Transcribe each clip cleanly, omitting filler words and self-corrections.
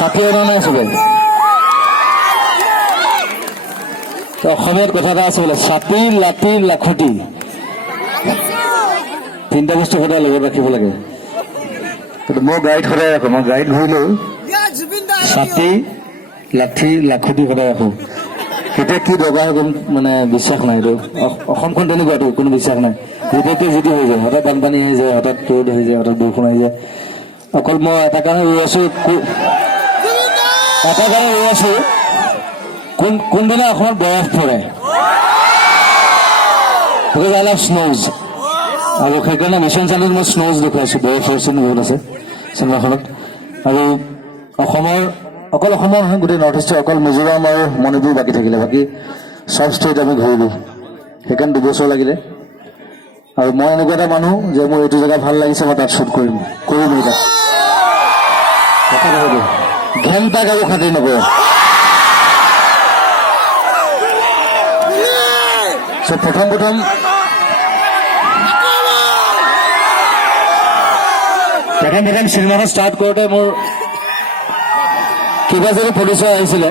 ছাতি অনা নাই চবে অসমীয়াত কথা এটা আছে বোলে ছাতি লাঠি লাখুটি তিনিটা বস্তু সদায় লগত ৰাখিব লাগে কিন্তু মই গাড়ীত সদায় ৰাখো মই গাড়ীত ঘূৰিলেও ছাতি লাঠি লাখুটি সদায় ৰাখো কেতিয়া কি দৰকাৰ হয় মানে বিশ্বাস নাই এইটো অসমখন তেনেকুৱাটো কোনো বিশ্বাস নাই যেতিয়াকে যিটো হৈ যায় হঠাৎ বানপানী আহি যায় হঠাৎ ৰ'দ হৈ যায় হঠাৎ বৰষুণ আহি যায় অকল মই এটা কাৰণে ৰৈ আছো কোনদিনা অসমত বৰফ পৰে বিকজ আই লাভ স্নোজ আৰু সেইকাৰণে মিছন চাইনেলত মই স্নোজ দেখুৱাইছো বৰফৰ চিন বহুত আছে চিনেমাখনত আৰু অসমৰ অকল অসমৰ নহয় গোটেই নৰ্থ ইষ্টৰ অকল মিজোৰাম আৰু মণিপুৰ বাকী থাকিলে বাকী চব ষ্টেট আমি ঘূৰিলো সেইকাৰণে 2 বছৰ লাগিলে আৰু মই এনেকুৱা এটা মানুহ যে মোৰ এইটো জেগা ভাল লাগিছে মই তাত শ্বুট কৰিম তাত ঘেণ্টা কাকো খাতিৰ নকৰে প্ৰথম চিনেমাখন ষ্টাৰ্ট কৰোঁতে মোৰ কিবা যদি প্ৰডিউচাৰ আহিছিলে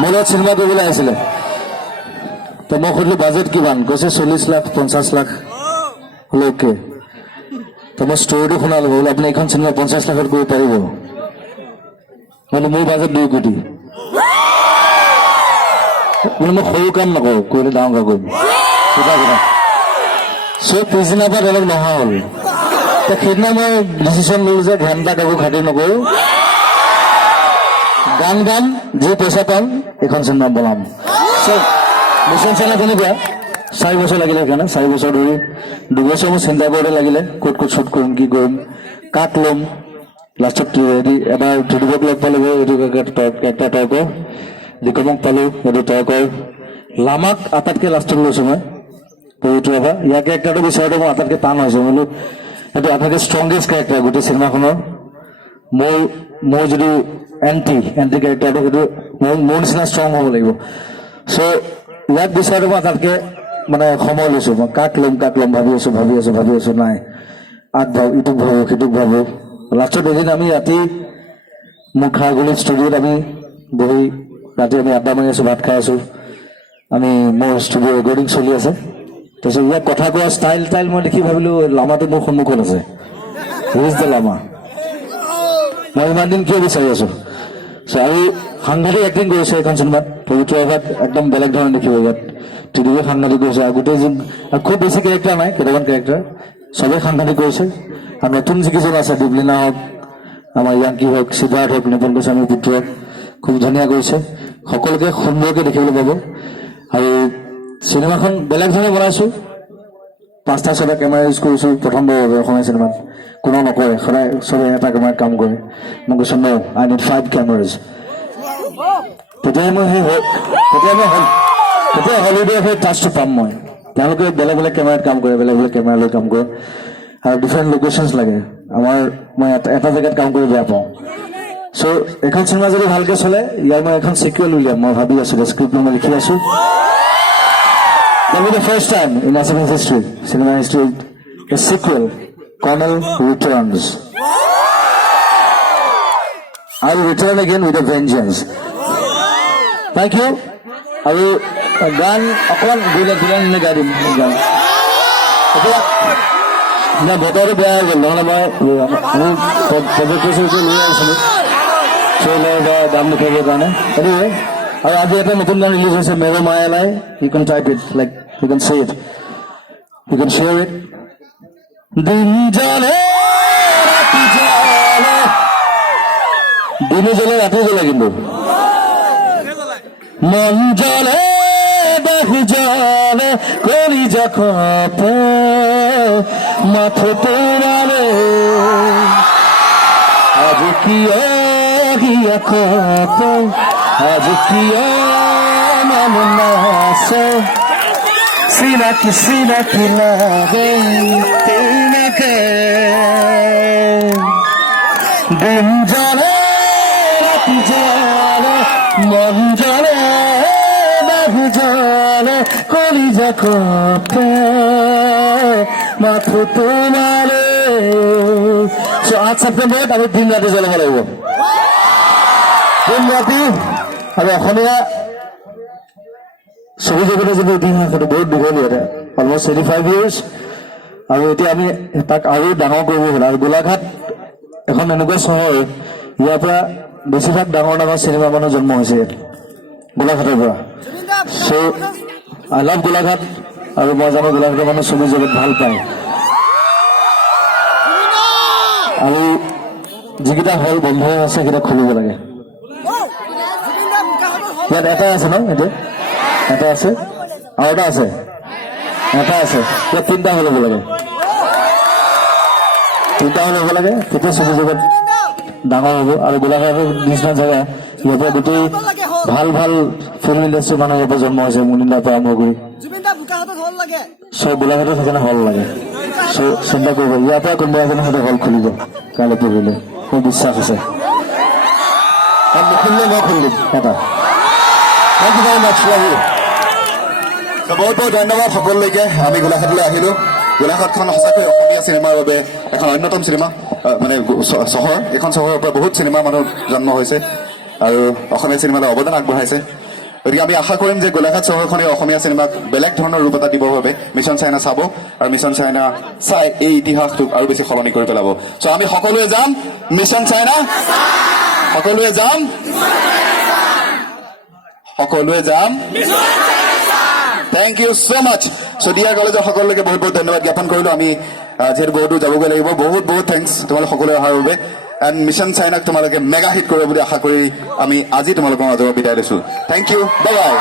মোৰ লগত চিনেমা কৰিবলৈ আহিছিলে তো মই সুধিলো বাজেট কিমান কৈছে 40 লাখ 50 লাখ বোলে অ'কে তো মই ষ্টৰিটো শুনালো বোলে আপুনি এইখন চিনেমা 50 লাখত কৰিব পাৰিব বোলে মোৰ বাজেট 2 কোটি বোলে মই সৰু কাম নকৰোঁ কৰিলে ডাঙৰ কাম কৰিম কথা চব পিছদিনাৰ পৰা অলপ নহা হ'ল সেইদিনা মই ডিচিশ্যন ললো যে ঘণ্টা কাকো খাতিৰ নকৰোঁ গান যি পইচা পাম এইখন চিনেমা বনাম চব মিছন চাইনা তেনেকুৱা 4 বছৰ লাগিলে সেইকাৰণে 4 বছৰ ধৰি 2 বছৰ মোৰ চিন্তা কৰোঁতে লাগিলে ক'ত শ্বুট কৰিম কি কৰিম কাক ল'ম লাষ্টত এবাৰ ত্ৰিদীপক লগ পালোঁ এইটো কেৰেক্টাৰ তৰ্কৰ দিকমক পালোঁ এইটো তৰ্কৰ লামাক আটাইতকৈ লাষ্টত লৈছোঁ মই পবিত্ৰ ৰাভা ইয়াৰ কেৰেক্টাৰটো বিচাৰোঁতে মই আটাইতকৈ টান হৈছোঁ বোলো এইটো আটাইতকৈ ষ্ট্ৰংগেষ্ট কেৰেক্টাৰ গোটেই চিনেমাখনৰ মোৰ যিটো এণ্টি কেৰেক্টাৰটো সেইটো মোৰ নিচিনা ষ্ট্ৰং হ'ব লাগিব চ' ইয়াক বিচাৰোঁতে মই আটাইতকৈ মানে সময় লৈছোঁ মই কাক ল'ম ভাবি আছোঁ নাই ইটোক ভাবোঁ সিটোক ভাবোঁ লাষ্টত এদিন আমি ৰাতি মোৰ খাৰগুলি ষ্টুডিঅ'ত আমি বহি ৰাতি আমি আড্ডা মাৰি আছোঁ ভাত খাই আছোঁ মোৰ ষ্টুডিঅ' ৰেকৰ্ডিং চলি আছে তাৰপিছত ইয়াক কথা কোৱা ষ্টাইল মই দেখি ভাবিলোঁ লামাটো মোৰ সন্মুখত আছে হুইজ দ্য লামা মই ইমান দিন কিয় বিচাৰি আছোঁ আৰু সাংঘাতিক এক্টিং কৰিছে এইখন চিনেমাত পবিত্ৰ ৰাভাক একদম বেলেগ ধৰণে দেখিব ইয়াত ত্ৰিদীপে সাংঘাতিক কৰিছে আৰু গোটেই খুব বেছি কেৰেক্টাৰ নাই কেইটামান কেৰেক্টাৰ চবেই সাংঘাতিক কৰিছে আৰু নতুন যিকেইজন আছে দীপলিনা হওক আমাৰ য়াংকি হওক সিদ্ধাৰ্থ হওক নিপুণ গোস্বামী পুত্ৰ খুব ধুনীয়া কৰিছে সকলোকে সুন্দৰকৈ দেখিবলৈ পাব আৰু চিনেমাখন বেলেগ ধৰণে বনাইছোঁ 5টা 6টা কেমেৰা ইউজ কৰিছোঁ প্ৰথমবাৰ অসমীয়া চিনেমাত কোনো নকৰে সদায় চবেই এটা কেমেৰাত কাম কৰে মই কৈছোঁ ন আই নিড 5 কেমেৰাজ তেতিয়া হলিউডৰ সেই টাচটো পাম মই তেওঁলোকে বেলেগ কেমেৰাত কাম কৰে বেলেগ কেমেৰা লৈ কাম কৰে আৰু ডিফাৰেণ্ট লোকেশ্যনছ লাগে মই এটা জেগাত কাম কৰি বেয়া পাওঁ চ' এখন চিনেমা যদি ভালকৈ চলে ইয়াৰ মই এখন চিকুৱেল উলিয়াম মই ভাবি আছোঁ স্ক্ৰিপ্ট মই লিখি আছোঁ That will be the first time in Assamese history, cinema history, a sequel, Colonel returns. I will return again with a vengeance. Thank you. I will গান অকমান দুলান গাড়িম গান এতিয়া বতৰটো বেয়া হৈ গ'ল নহ'লে মই প্ৰজেক্টৰ লৈ আহিছিলোঁ দাম দেখাবৰ কাৰণে এনিৱে আৰু আজি এটা নতুন গান ৰিলিজ হৈছে মেৰ মায়ালাই you can type it like you can say it you can share it দিন জ্বলে ৰাতি জ্বলে দিনে জ্বলে ৰাতি জ্বলে কিন্তু মন জ্বলে বাহু জ্বলে কলিজা কাঁপে মাথো তোরালে আজ কিয় হিয়া কাঁপে আজ কিয় মন নাচে সিনাকি লাগে তোমাকে দিন জ্বলে রাতি জ্বলে মন জ্বলে বাহু জ্বলে কলিজা কাঁপে মাথো তোমারে 8 ছেপ্টেম্বৰত আমি দিন ৰাতি জ্বলাব লাগিব দিন ৰাতি আৰু অসমীয়া ছবি জগতৰ যিটো ইতিহাস সেইটো বহুত দীঘলীয়া এটা অলমষ্ট 85 years আৰু এতিয়া আমি তাক আৰু ডাঙৰ কৰিব হ'ল আৰু গোলাঘাট এখন এনেকুৱা চহৰ ইয়াৰ পৰা বেছিভাগ ডাঙৰ ডাঙৰ চিনেমা মানুহ জন্ম হৈছে গোলাঘাটৰ পৰা চ' আই লাভ গোলাঘাট আৰু মই জানো গোলাঘাটৰ মানুহ ছবি জগত ভাল পায় আৰু যিকেইটা হল বন্ধ হৈ আছে সেইকেইটা খুলিব লাগে ইয়াত এটা আছে ন এতিয়া এটা আছে আৰু এটা আছে ইয়াত 3টা হল হ'ব লাগে 3টা হল হ'ব লাগে তেতিয়া ছবি জগত ডাঙৰ হ'ব আৰু গোলাঘাটৰ নিচিনা জেগা ইয়াৰ পৰা গোটেই ভাল ভাল ফিল্ম ইণ্ডাষ্ট্ৰীৰ মানুহ ইয়াৰ পৰা জন্ম হৈছে মুনিন্দাৰ পৰা আৰম্ভ কৰি চব গোলাঘাটত সেইকাৰণে হল লাগে চ' চিন্তা কৰিব ইয়াৰ পৰা কোনোবা এজনে হয়তো হল খুলিব কাইলৈ পঢ়িলে মোৰ বিশ্বাস আছে নুখুলিলে মই খুলি দিম এটা thank you very much love you বহুত বহুত ধন্যবাদ সকলোলৈকে আমি গোলাঘাটলৈ আহিলো গোলাঘাটখন সঁচাকৈ অসমীয়া চিনেমাৰ বাবে এখন অন্যতম চিনেমা মানে চহৰ এইখন চহৰৰ পৰা বহুত চিনেমা মানুহ জন্ম হৈছে আৰু অসমীয়া চিনেমালৈ অৱদান আগবঢ়াইছে গতিকে আমি আশা কৰিম যে গোলাঘাট চহৰখনে অসমীয়া চিনেমাক বেলেগ ধৰণৰ ৰূপ এটা দিবৰ বাবে মিছন চাইনা চাব আৰু মিছন চাইনা চাই এই ইতিহাসটোক আৰু বেছি সলনি কৰি পেলাব চ' আমি সকলোৱে যাম মিছন চাইনা সকলোৱে যাম Thank you so much. So dear কলেজৰ সকলোকে বহুত বহুত ধন্যবাদ জ্ঞাপন কৰিলো আমি যেহেতু বহুতো যাবগৈ লাগিব বহুত বহুত থেংকছ তোমালোক সকলোৱে অহাৰ বাবে এণ্ড মিছন চাইনাক তোমালোকে মেগা হিট কৰিব বুলি আশা কৰি আমি আজি তোমালোকৰ মাজৰ বিদায় লৈছো থেংক ইউ বাই বাই